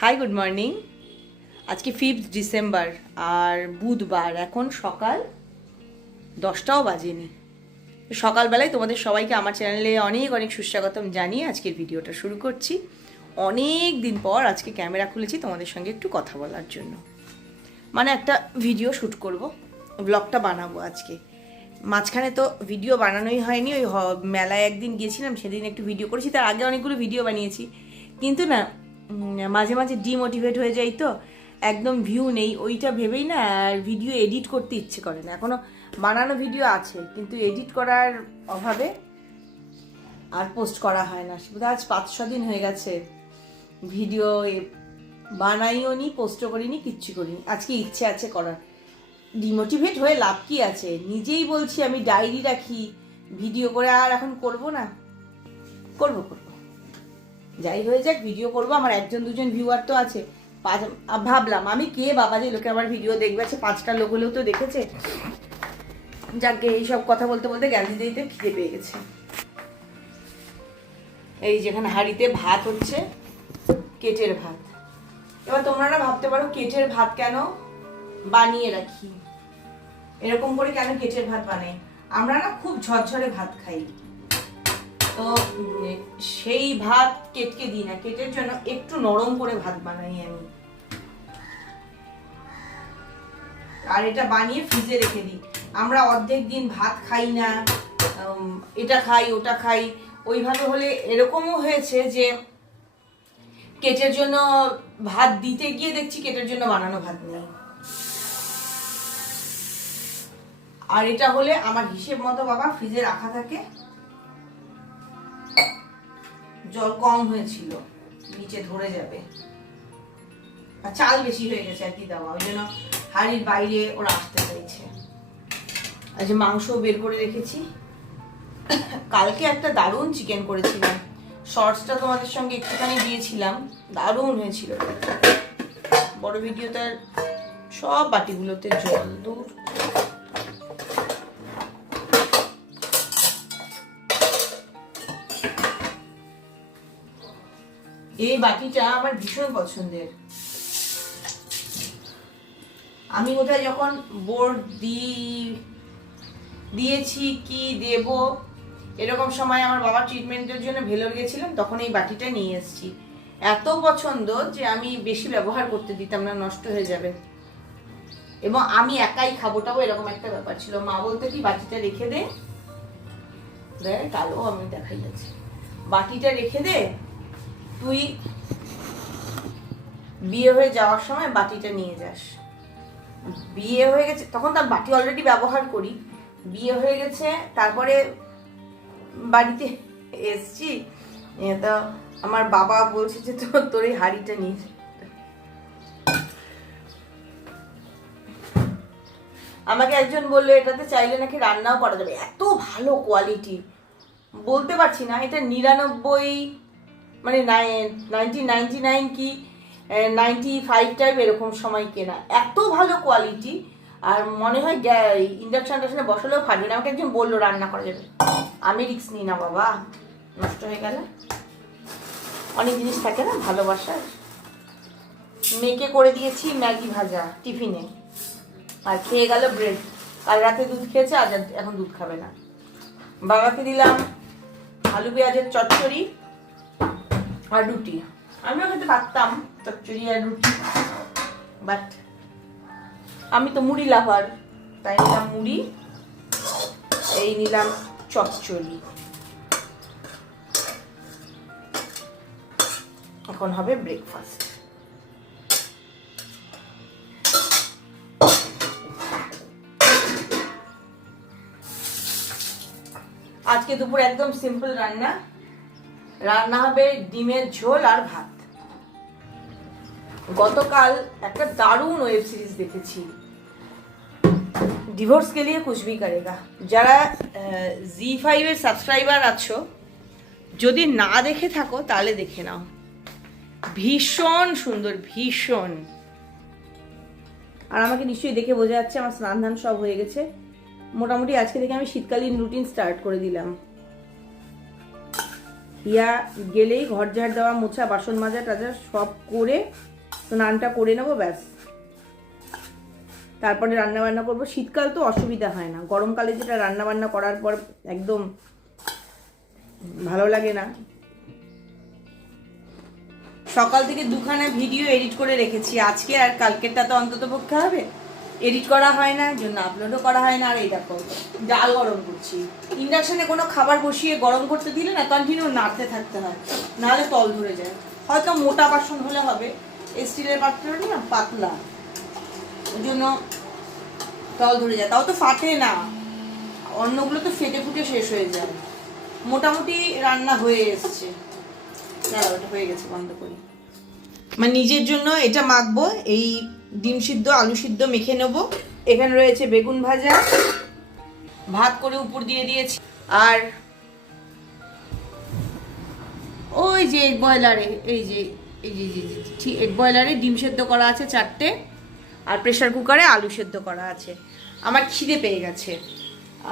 High, good morning. আজকে 5 December আর বুধবার। এখন সকাল 10টাও বাজেনি। সকালবেলায় তোমাদের সবাইকে আমার চ্যানেলে অনেক অনেক সুস্বাগতম জানিয়ে আজকের ভিডিওটা শুরু করছি। অনেক দিন পর আজকে ক্যামেরা খুলেছি তোমাদের সঙ্গে একটু কথা বলার জন্য, মানে একটা ভিডিও শ্যুট করব, ব্লগটা বানাবো আজকে। মাঝখানে তো ভিডিও বানানোই হয়নি, ওই মেলায় একদিন গিয়েছিলাম, সেদিন একটু ভিডিও করেছি, তার আগে অনেকগুলো ভিডিও বানিয়েছি, কিন্তু না মাঝে মাঝে ডিমোটিভেট হয়ে যাই, তো একদম ভিউ নেই, ওইটা ভেবেই না আর ভিডিও এডিট করতে ইচ্ছে করে না। এখনও বানানো ভিডিও আছে কিন্তু এডিট করার অভাবে আর পোস্ট করা হয় না। সেটা আজ 5-6 দিন হয়ে গেছে ভিডিও বানাইও নি, পোস্টও করিনি, কিচ্ছু করিনি। আজকে ইচ্ছে আছে করার। ডিমোটিভেট হয়ে লাভ কি আছে? নিজেই বলছি আমি ডায়েরি রাখি, ভিডিও করে আর এখন করব না। করব যাই হয়ে যাক, ভিডিও করব। আমার 1-2জন ভিউয়ার তো আছে। ভাবলাম আমি কে বাবা যে লোকে আমার ভিডিও দেখবে, আছে 5টা লোক হলেও তো দেখেছে। যাকে এইসব কথা বলতে বলতে গ্যালারি দিতে খিদে পেয়ে গেছে। এই যেখানে হাঁড়িতে ভাত হচ্ছে, কেটের ভাত। এবার তোমরা না ভাবতে পারো কেটের ভাত কেন বানিয়ে রাখি, এরকম করে কেন কেটের ভাত বানাই। আমরা না খুব ঝরঝরে ভাত খাই, তো সেই ভাত কেটকে দিই না, কেটের জন্য একটু নরম করে ভাত বানাই আমি, আর এটা বানিয়ে ফ্রিজে রেখে দিই। আমরা অর্ধেক দিন ভাত খাই না, এটা খাই ওটা খাই। ওইভাবে হলে এরকমও হয়েছে যে কেটের জন্য ভাত দিতে গিয়ে দেখছি কেটের জন্য বানানো ভাত নেই। আর এটা হলে আমার হিসেব মতো বাবা ফ্রিজে রাখা থাকে। জল কম হয়েছিল, নিচে ধরে যাবে, আর চাল বেশি হয়ে গেছে আর কি দেওয়া, ওই জন্য হাড়ির বাইরে ওরা আসতে চাইছে। আজ মাংস বের করে রেখেছি। কালকে একটা দারুণ চিকেন করেছিলাম, শর্টসটা তোমাদের সঙ্গে একটুখানি দিয়েছিলাম, দারুণ হয়েছিল। বড় ভিডিওতে সব বাটিগুলোতে জল দূর। এই বাটিটা আমার ভীষণ পছন্দের। আমি কোথায় যখন বোর্ড দিয়েছি কি দেব এরকম সময় আমার বাবার ট্রিটমেন্টের জন্য ভেলোর গেছিলাম, তখন এই বাটিটা নিয়ে এসেছি। এত পছন্দ যে আমি বেশি ব্যবহার করতে দিতাম না, নষ্ট হয়ে যাবে, এবং আমি একাই খাবোটাও এরকম একটা ব্যাপার ছিল। মা বলতো কি বাটিটা রেখে দে, কালো আমি দেখাই যাচ্ছে, বাটিটা রেখে দে, তুই বিয়ে হয়ে যাওয়ার সময় বাটিটা নিয়ে যাস। বিয়ে হয়ে গেছে তখন তার বাটি অলরেডি ব্যবহার করি, বিয়ে হয়ে গেছে তারপরে বাড়িতে এসছি, তো আমার বাবা বলছে যে তোর এই হাঁড়িটা নিয়ে। আমাকে একজন বললো এটাতে চাইলে নাকি রান্নাও করা যাবে, এত ভালো কোয়ালিটি। বলতে পারছি না এটা 99 মানে 1999 কি 95 টাইপ এরকম সময় কেনা, এত ভালো কোয়ালিটি। আর মনে হয় ইন্ডাকশন টাকশনে বসালেও ফাটবে না। আমাকে একজন বললো রান্না করা যাবে, আমি রিস্ক নিই না বাবা, নষ্ট হয়ে গেলে। অনেক জিনিস থাকে না ভালোবাসার। মেয়েকে করে দিয়েছি ম্যাগি ভাজা টিফিনে, আর খেয়ে গেল ব্রেড। কাল রাতে দুধ খেয়েছে, আজ এখন দুধ খাবে না। বাবাকে দিলাম আলু পেঁয়াজের চচ্চড়ি আর রুটি। আমিও খেতে পারতাম চচ্চড়ি আর রুটি, বাট আমি তো মুড়ি লাভার, তাই নিলাম মুড়ি, এই নিলাম চচ্চড়ি। এখন হবে ব্রেকফাস্ট। আজকে দুপুর একদম সিম্পল রান্না হবে ডিমের ঝোল আর ভাত। গতকাল একটা দারুণ ওয়েব সিরিজ দেখেছি, ডিভোর্স কে লিয়ে কুছ ভি করেগা। যারা জি5 এর সাবস্ক্রাইবার আছো, যদি না দেখে থাকো তাহলে দেখে নাও, ভীষণ সুন্দর, ভীষণ। আর আমাকে নিশ্চয়ই দেখে বোঝা যাচ্ছে আমার স্নান ধান সব হয়ে গেছে। মোটামুটি আজকে থেকে আমি শীতকালীন রুটিন স্টার্ট করে দিলাম। হিয়া গেলেই ঘর ঝাড় দেওয়া, মোছা, বাসন মাজা টাজা সব করে স্নানটা করে নেবো, ব্যাস। তারপরে রান্না বান্না করবো। শীতকাল তো অসুবিধা হয় না, গরমকালে যেটা রান্না বান্না করার পর একদম ভালো লাগে না। সকাল থেকে দুখানা ভিডিও এডিট করে রেখেছি, আজকে আর কালকেরটা তো অন্তত পক্ষে হবে। এডিট করা হয় না, জন্য আপলোডও করা হয় না। আর এই দেখো ডাল গরম করছি। ইন্ডাকশনে কোনো খাবার বসিয়ে গরম করতে দিলে না কন্টিনিউ নাড়তে থাকতে হয়, নাহলে তল ধরে যায়। হয়তো মোটা বাসন হলে হবে, স্টিলের পাত্র না পাতলা, ওই জন্য তল ধরে যায়। তাও তো ফাটে না, অন্যগুলো তো ফেটে ফুটে শেষ হয়ে যায়। মোটামুটি রান্না হয়ে এসছে। দাঁড়াও, ওটা হয়ে গেছে, বন্ধ করি। মানে নিজের জন্য এটা মাখবো, এই ডিম সিদ্ধ আলু সিদ্ধ মেখে নেবো। এখানে রয়েছে বেগুন ভাজা, ভাত করে উপর দিয়ে দিয়েছি। আর ওই যে এগ বয়লারে, এই যে এগ বয়লারে ডিম সেদ্ধ করা আছে 4টে, আর প্রেসার কুকারে আলু সেদ্ধ করা আছে। আমার খিদে পেয়ে গেছে,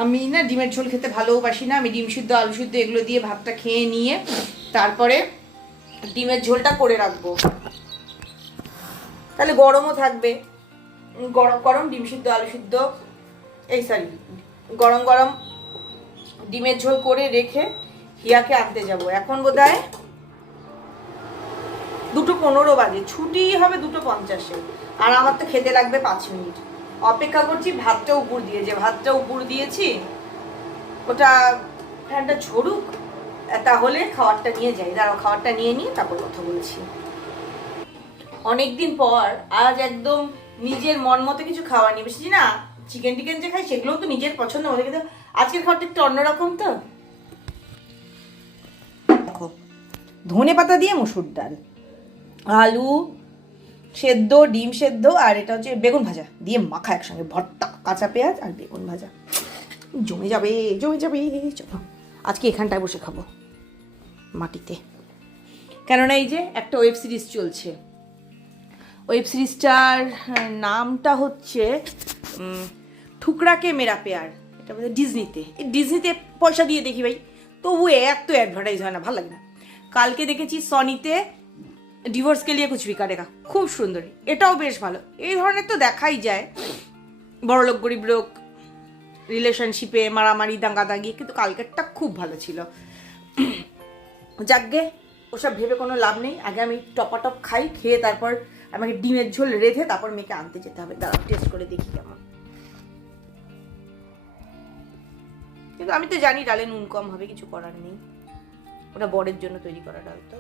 আমি না ডিমের ঝোল খেতে ভালোবাসি না। আমি ডিম সিদ্ধ আলু সিদ্ধ এগুলো দিয়ে ভাতটা খেয়ে নিয়ে তারপরে ডিমের ঝোলটা করে রাখবো, তাহলে গরমও থাকবে। গরম গরম ডিম সিদ্ধ আলু সিদ্ধ, গরম গরম ডিমের ঝোল করে রেখে হিয়াকে আনতে যাব। এখন বোধহয় 2:15 বাজে, ছুটি হবে 2:50-এ, আর আমার তো খেতে লাগবে 5 মিনিট। অপেক্ষা করছি ভাতটা উপর দিয়ে, যে ভাতটা উপর দিয়েছি ওটা ফ্যানটা ঝরুক, তাহলে খাবারটা নিয়ে যাই। দাঁড়াও, খাবারটা নিয়ে তারপর কথা বলছি। অনেকদিন পর আজ একদম নিজের মন মতো কিছু খাওয়া নিয়ে বসেছি। না চিকেন টিকেন যে খাই সেগুলোও তো নিজের পছন্দ মতো, কিন্তু আজকের খাবারটা একটু অন্যরকম। তো দেখো, ধনে পাতা দিয়ে মসুর ডাল, আলু সেদ্ধ, ডিম সেদ্ধ, আর এটা হচ্ছে বেগুন ভাজা দিয়ে মাখা একসঙ্গে, ভর্তা, কাঁচা পেঁয়াজ আর বেগুন ভাজা। জমে যাবে জমে যাবে। চলো আজকে এখানটায় বসে খাবো, মাটিতে। কেননা এই যে একটা ওয়েব সিরিজ চলছে, ওয়েব সিরিজটার নামটা হচ্ছে ঠুকরা কে মেরা পেয়ার। এটা বলতে ডিজনিতে, এই ডিজনিতে পয়সা দিয়ে দেখি ভাই, তবু এত অ্যাডভার্টাইজ হয় না, ভালো লাগে না। কালকে দেখেছি সনিতে ডিভোর্স কে লিয়ে কুছ ভি করেগা, খুব সুন্দর, এটাও বেশ ভালো। এই ধরনের তো দেখাই যায়, বড়লোক গরিব লোক রিলেশনশিপে মারামারি দাঙ্গাদাঙ্গি, কিন্তু কালকেরটা খুব ভালো ছিল। যাকগে, ওসব ভেবে কোনো লাভ নেই। আগে আমি টপাটপ খাই, খেয়ে তারপর আমাকে ডিমের ঝোল রেঁধে তারপর মেয়েকে আনতে যেতে হবে। দাঁড়াও টেস্ট করে দেখি কেমন। কিন্তু আমি তো জানি ডালে নুন কম হবে, কিছু করার নেই, ওটা বরের জন্য তৈরি করা ডাল। তো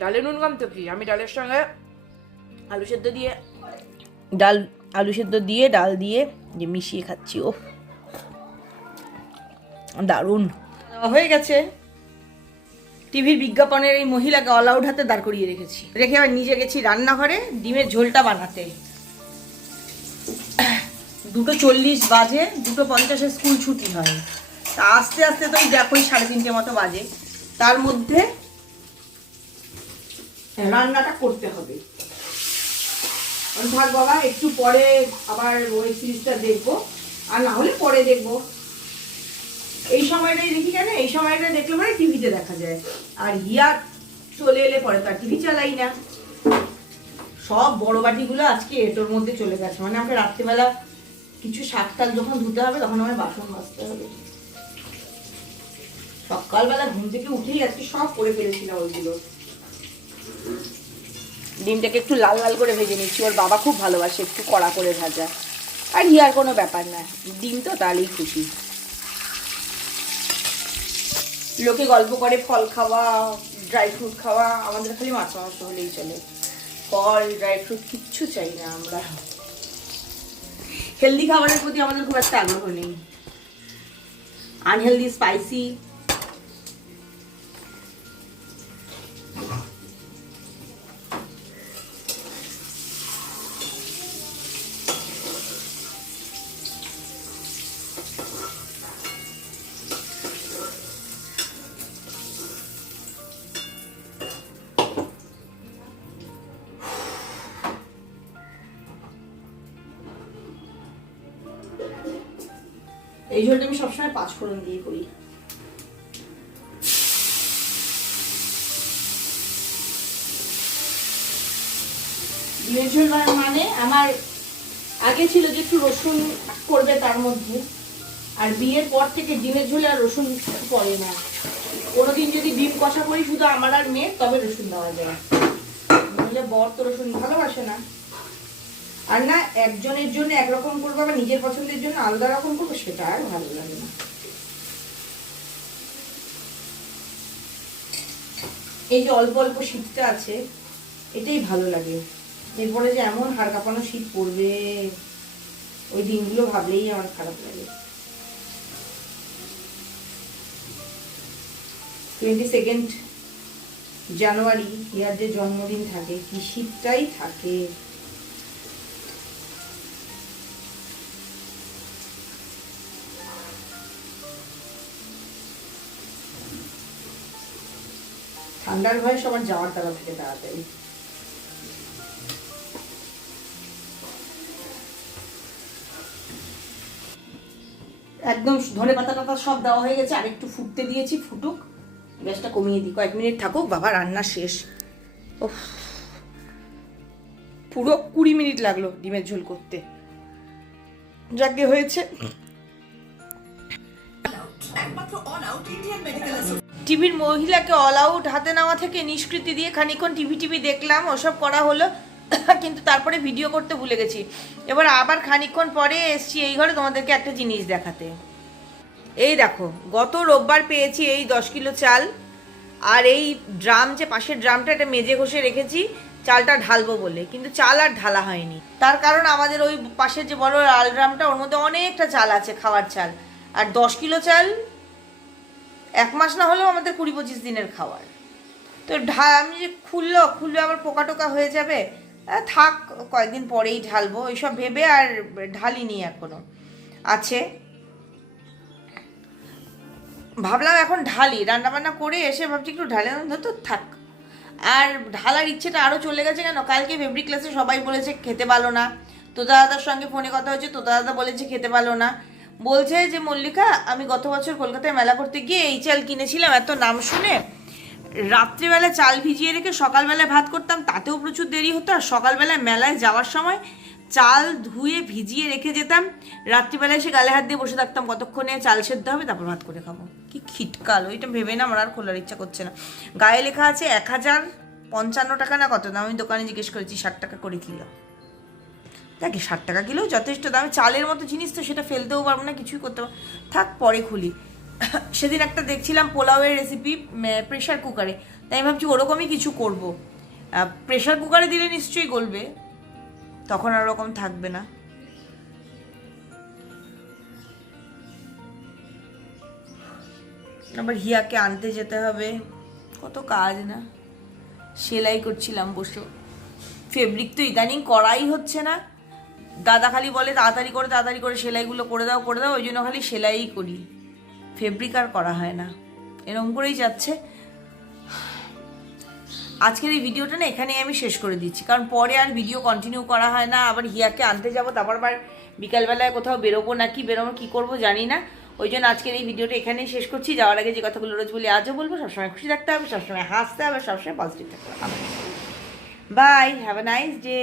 ডালে নুন কম তো কি, আমি ডালের সঙ্গে আলু সেদ্ধ দিয়ে ডাল দিয়ে যে মিশিয়ে খাচ্ছি, ও দারুণ হয়ে গেছে। টিভির বিজ্ঞাপনের এই মহিলাকে অল আউট হাতে দাঁড় করিয়ে রেখে আবার নিজে গেছি রান্নাঘরে ডিমের ঝোলটা বানাতে। 2:40 বাজে, 2:50-এ স্কুল ছুটি হয়। তা আস্তে আস্তে তো দেখোই 3:30 মতো বাজে, তার মধ্যে রান্নাটা করতে হবে। থাক বাবা, একটু পরে আবার ওই সিরিজটা দেখবো, আর না হলে পরে দেখবো। এই সময়টাই দেখি, কেন এই সময়টা দেখলে পরে টিভিতে দেখা যায়। আর হিয়া চলে এলে পরে তার টিভি চালাই না। সব বড় বাটিগুলো আজকে এটোর মধ্যে চলে গেছে, মানে আমাকে রাত্রিবেলা কিছু শাক টাক যখন ধুতে হবে তখন আমার বাসন মাজতে হবে। সকালবেলা ঘুম থেকে উঠেই আজকে সব করে ফেলেছিলাম ওইগুলো। ডিমটাকে একটু লাল লাল করে ভেজে নিচ্ছি, ওর বাবা খুব ভালোবাসে একটু কড়া করে ভাজা। আর হিয়ার কোনো ব্যাপার না, ডিম তো তাহলেই খুশি। লোকে গল্প করে ফল খাওয়া, ড্রাই ফ্রুট খাওয়া, আমাদের খালি মাছ মাংস হলেই চলে। ফল ড্রাই ফ্রুট কিচ্ছু চাই না আমরা। হেলদি খাবারের প্রতি আমাদের খুব একটা আগ্রহ নেই। আনহেলদি, স্পাইসি, এই ঝোলটা আমি সবসময় 5 ফোড়ন দিয়ে করি। ডিমের ঝোল মানে আমার আগে ছিল যে একটু রসুন করবে তার মধ্যে, আর বিয়ের পর থেকে ডিমের ঝোলে আর রসুন পড়ে না। কোনোদিন যদি ডিম কষা করি শুধু আমার আর মেয়ে, তবে রসুন দেওয়া যায়, নইলে বর তো রসুন ভালোবাসে না। আর না একজনের জন্য একরকম করবো, আবার নিজের পছন্দের জন্য আলাদা রকম করবো, সেটা আর ভালো লাগে না। এই যে অল্প অল্প শীতটা আছে, এটাই ভালো লাগে। এরপরে যে এমন হাড় কাঁপানো শীত পড়বে, ওই দিনগুলো ভাবলেই আমার খারাপ লাগে। 22 জানুয়ারি ইয়ার যে জন্মদিন থাকে, কি শীতটাই থাকে। ঠান্ডার ভয়ে সবার যাওয়ার তারা থেকে তাড়াতাড়ি। একদম ধনে পাতা টাতা সব দেওয়া হয়ে গেছে, আর একটু ফুটতে দিয়েছি, ফুটুক, গ্যাসটা কমিয়ে দিই, কয়েক মিনিট থাকুক। বাবা রান্না শেষ। ওহ, পুরো 20 মিনিট লাগলো ডিমের ঝোল করতে। যাকে হয়েছে। টিভির মহিলাকে অল আউট হাতে নেওয়া থেকে নিষ্কৃতি দিয়ে খানিকক্ষণ টিভি দেখলাম, ওসব করা হলো, কিন্তু তারপরে ভিডিও করতে ভুলে গেছি। এবার আবার খানিকক্ষণ পরে এসছি এই ঘরে তোমাদেরকে একটা জিনিস দেখাতে। এই দেখো, গত রোববার পেয়েছি এই 10 কিলো চাল, আর এই ড্রাম, যে পাশের ড্রামটা, এটা মেজে ঘষে রেখেছি চালটা ঢালবো বলে, কিন্তু চাল আর ঢালা হয়নি। তার কারণ আমাদের ওই পাশের যে বড় লাল ড্রামটা, ওর মধ্যে অনেকটা চাল আছে, খাওয়ার চাল, আর 10 কিলো চাল 1 মাস না হলেও আমাদের 20-25 দিনের খাওয়ার। তো আমি যে খুললে আবার পোকা টোকা হয়ে যাবে, থাক কয়েকদিন পরেই ঢালবো এইসব ভেবে আর ঢালিনি এখনো, আছে। ভাবলাম এখন ঢালি, রান্নাবান্না করে এসে ভাবছি একটু ঢালে তো থাক। আর ঢালার ইচ্ছেটা আরও চলে গেছে। কেন, কালকে ফেব্রিক ক্লাসে সবাই বলেছে খেতে ভালো না, তোতা দাদার সঙ্গে ফোনে কথা হয়েছে, তোতা দাদা বলেছে খেতে ভালো না। বলছে যে মল্লিকা, আমি গত বছর কলকাতায় মেলা করতে গিয়ে এই চাল কিনেছিলাম, এত নাম শুনে রাত্রিবেলা চাল ভিজিয়ে রেখে সকালবেলায় ভাত করতাম, তাতেও প্রচুর দেরি হতো, আর সকালবেলায় মেলায় যাওয়ার সময় চাল ধুয়ে ভিজিয়ে রেখে যেতাম, রাত্রিবেলায় এসে গালে হাত দিয়ে বসে থাকতাম কতক্ষণে চাল সেদ্ধ হবে, তারপর ভাত করে খাবো। কি খিটকাল, ওইটা ভেবে না আমার আর খোলার ইচ্ছা করছে না। গায়ে লেখা আছে 1055 টাকা না কত দাম, আমি দোকানে জিজ্ঞেস করেছি 60 টাকা করে কিলো। দেখি 60 টাকা কিলো যথেষ্ট দামে, চালের মতো জিনিস তো, সেটা ফেলতেও পারবো না, কিছুই করতে পারবো, থাক পরে খুলি। সেদিন একটা দেখছিলাম পোলাওয়ের রেসিপি প্রেশার কুকারে, তাই আমি ভাবছি ওরকমই কিছু করব। প্রেশার কুকারে দিলে নিশ্চয়ই গলবে, তখন আর ওরকম থাকবে না। আবার হিয়াকে আনতে যেতে হবে, কত কাজ না। সেলাই করছিলাম বসে, ফেব্রিক তো ইদানিং করাই হচ্ছে না। দাদা খালি বলে তাড়াতাড়ি করে সেলাইগুলো করে দাও, ওই জন্য খালি সেলাই করি, ফেব্রিক আর করা হয় না, এরকম করেই যাচ্ছে। আজকের এই ভিডিওটা না এখানেই আমি শেষ করে দিচ্ছি, কারণ পরে আর ভিডিও কন্টিনিউ করা হয় না। আবার হিয়াকে আনতে যাবো, তারপর আবার বিকালবেলায় কোথাও বেরোবো নাকি বেরোবো, কী করবো জানি না। ওই জন্য আজকের এই ভিডিওটা এখানেই শেষ করছি। যাওয়ার আগে যে কথাগুলো রোজ বলি আজও বলবো, সবসময় খুশি থাকতে হবে, সবসময় হাসতে হবে, সবসময় পজিটিভ থাকতে হবে। Bye, have a nice day.